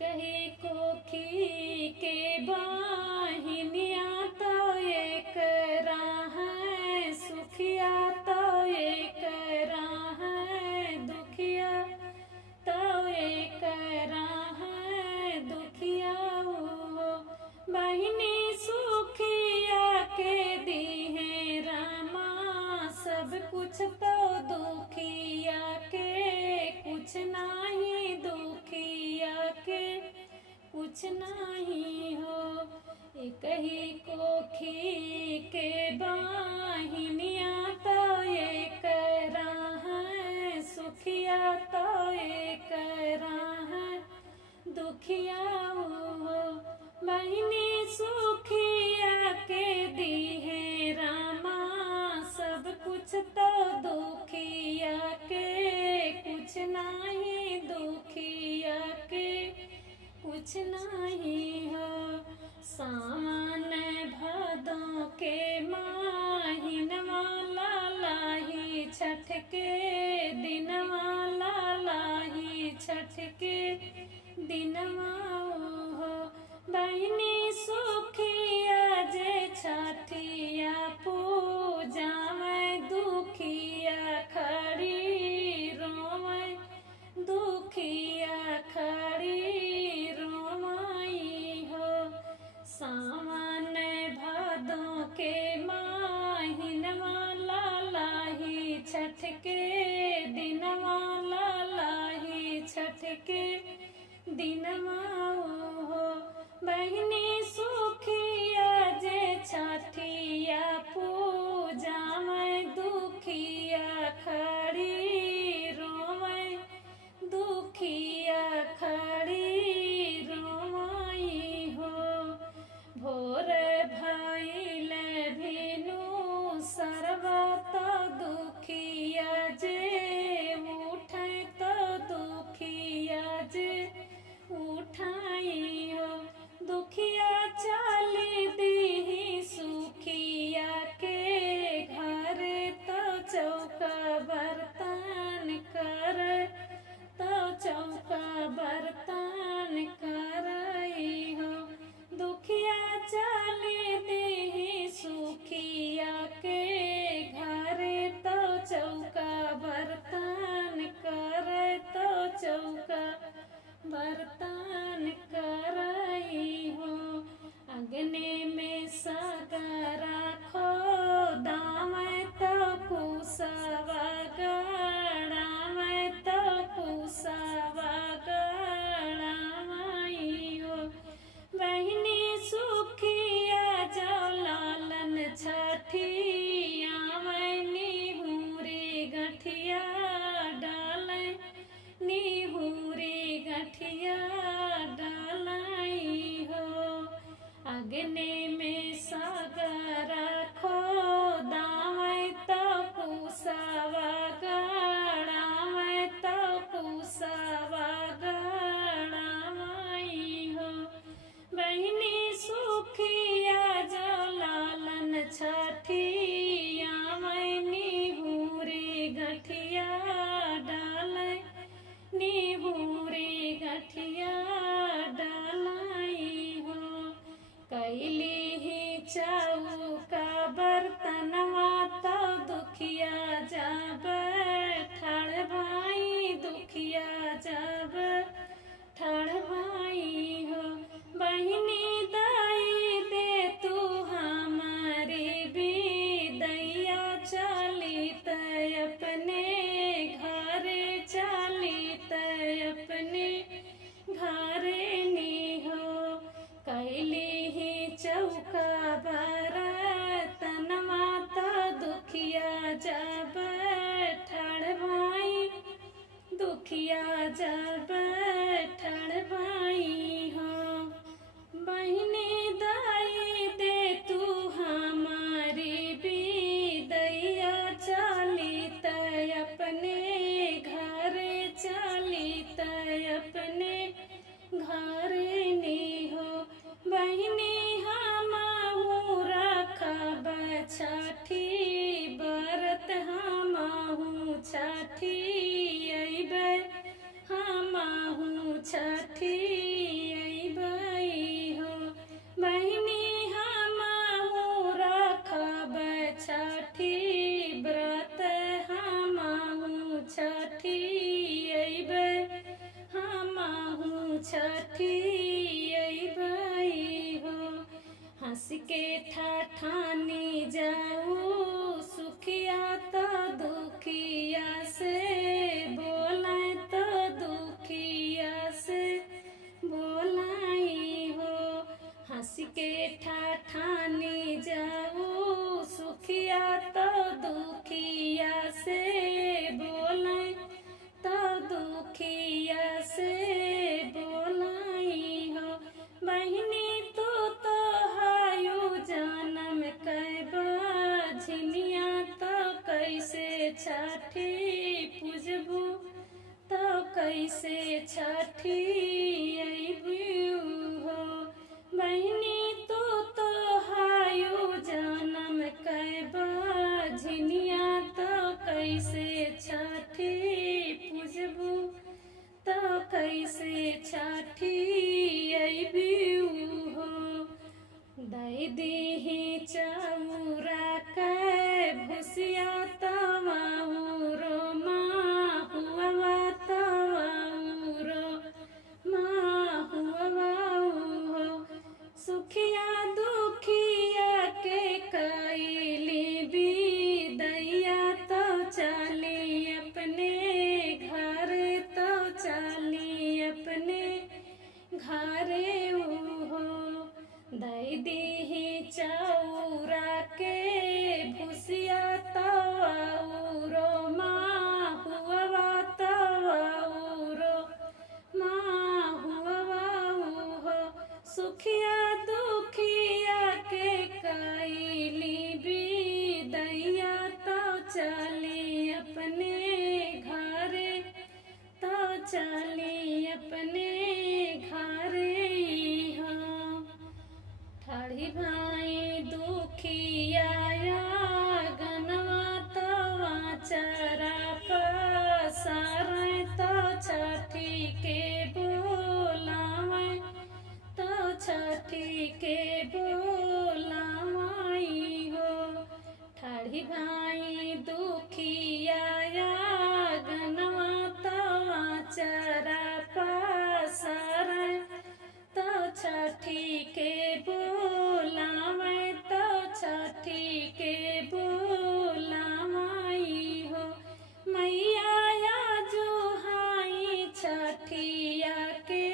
कही कोखी के बाहिनिया तो एक है सुखिया तो एक है दुखिया तो एक है दुखिया वो बहिनी सुखिया के दी है रामा सब कुछ तो दुखिया के कुछ नहीं दुखिया के कुछ नहीं हो। एक ही कोखी के बाहिनिया तो एक है सुखिया तो एक है दुखिया हो बहिनी सुखिया के दी है रामा सब कुछ तो दुखिया के कुछ नहीं दुखिया के कुछ नहीं हो। सावन भादों के माहिनवा लाही छठ के दिनवा लाही छठ के दिनवा हो बहिनी सुखिया जे छठिया पूजा में दुखिया खड़ी रोमय दुखिया खड़ी रोमाई हो। सावन भादों के माहिनवा लाही छठ के दिनवा लाही छठ के दिनवा हो बहिनी सुखिया जे छठिया पूजा में दुखिया खड़ी रोमय दुखिया खड़ी रोमाई हो। भोर भइल भिनु सरवा तो दुखिया जे उठे तो दुखिया जे उठाई हो दुखिया चली दी सुखिया के घर तो चौका बर्तन कर तो चौका बर्तन करई हो दुखिया चली दी सुखिया के घर तो चौका बर्तन कर तो चौका बर्तन करई हो। अग्नि में सगरा खो दामय तो कुसवा गड़ामय तो कुसवा गड़ामई हो बहिनी सुखिया जो लालन छठिया में निहुरी गठिया डाले निहुरी गठिया डालाई हो। अग्नि में सागरा खो दामय तो कुसवा गड़ामय तो कुसवा गड़ामई हो बहिनी सुखिया जो लालन छठिया में निहुरी गठिया डाले निहुरी गठिया डालाई हो। कैली ही चौका बर्तनवा तो दुखिया जब ठाड़ भाई दुखिया जब ठाड़ भाई हो बहिनी दाई दे तू हमारी भी दैया चली तय अपने घरे चली तय अपने घरे नी हो कैली ही चौका बर्तनवा तो छठी अइबई हो। हंस के ठाठानी जाऊ सुखिया तो दुखिया से बोलाए तो दुखिया से बोलाई हो। हंस के ठाठानी जाऊ सुखिया तो दुखिया से बोलाए तो दुखिया से बोलाई हो। बहिनी तू तो हायु जन्म कैबा झिनिया तो कैसे छठी पूजबू तो कैसे छठी अइबू हो। बहिनी तू तो हायु जन्म कैबा झिनिया तो कैसे छठी पूजबू तो कैसे छठी अइबू हो। दई दीही चौरा के भुसिया तवाउरो माहुआ तवाउरो माहुआ हो। सुखिया दुखिया के कैली बिदैया तो चली अपने घर तो चली अपने घरे हो। दई दीही चौरा के भुसिया तवाउरो माहुआ तवाउरो माहुआ हो। सुखिया दुखिया के कैली बिदैया तो चली अपने घरे तो चली अपने घरे हो। ठाढ़ी भाई दुखिया गनवा तवा चरा पसार तो छठी के बोलावे तो छठी के बोलावाई हो। ठाढ़ी भाई दुखिया गनवा तवा चरा पसार तो छठी के बोलावे तो छठी के बोलावाई हो। मैया जो हाई छठिया के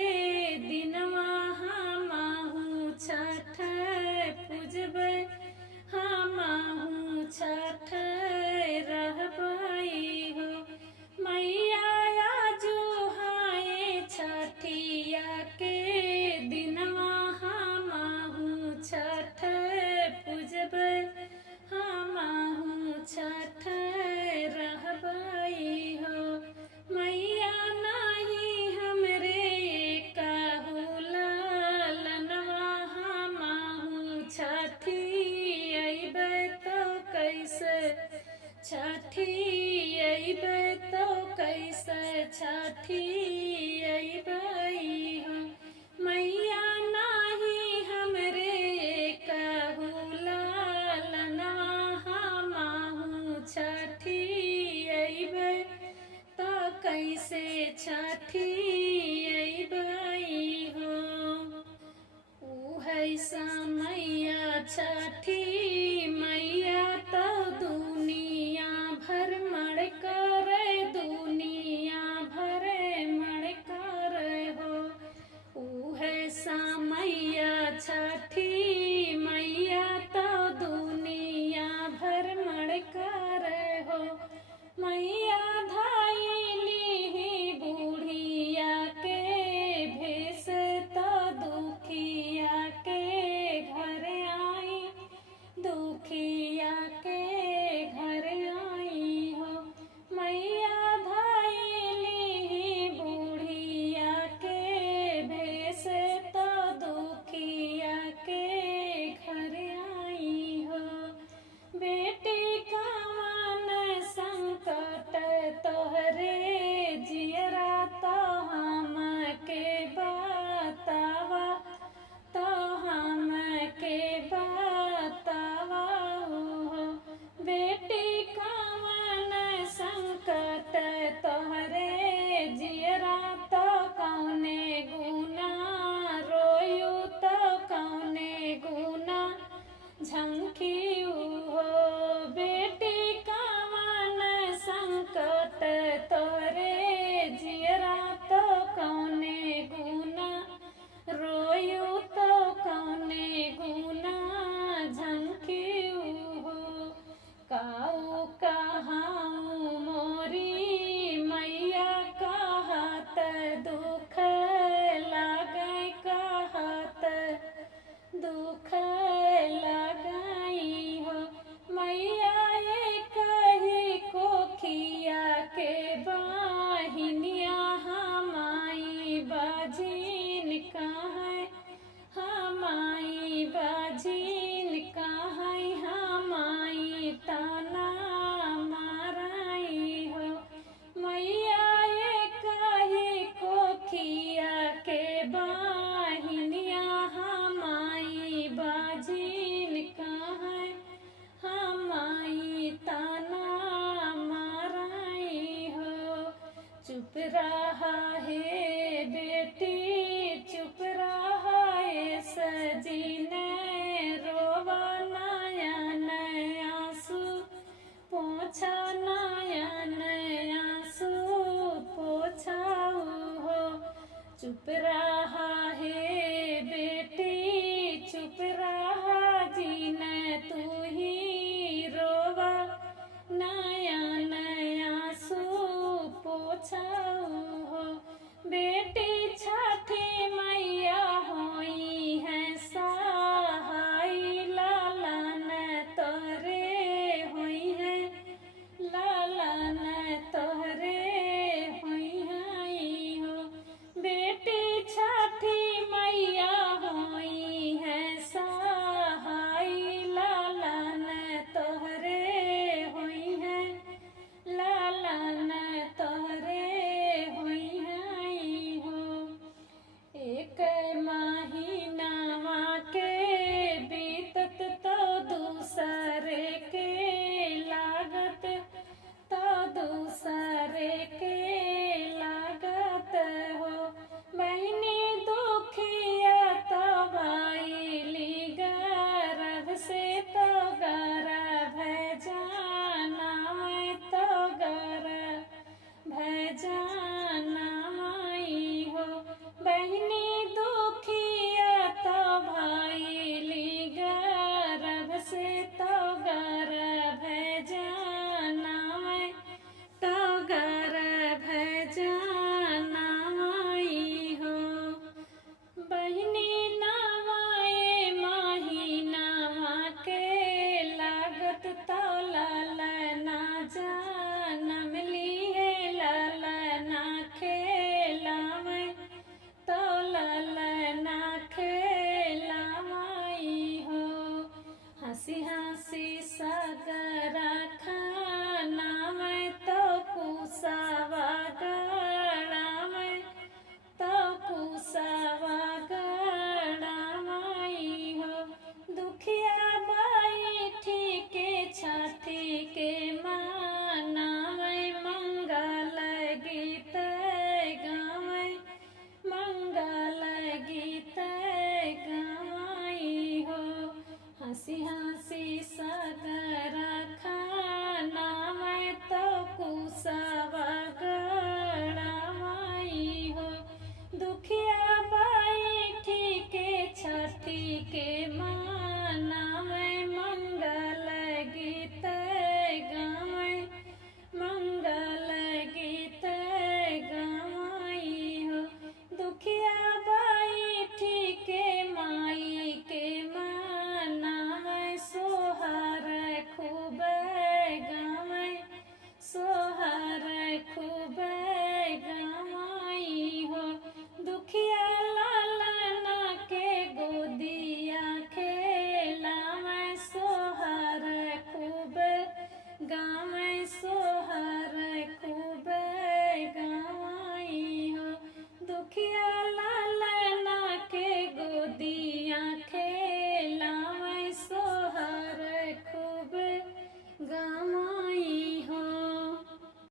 दिनवा हमहु छठ पूजबे हमहु छठ रहबई हो। मैया जो हाय छठिया के दिनवा हमहु छठ पूजबे हमहु छठ रहबई हो। मैया नाही हमरे काहुला लनवा हमहु छठी अइबे तो कैसे छठी अइबे तो कैसे छठी अइबई हो। मैया नाही हमरे काहुला लनवा हमहु छठी अइबे तो कैसे छठी अइबई हो। उहै समैया छठी मैया तो दुनिया भर मड़ करे दुनिया भर मड़ करे हो। उहै समैया छठी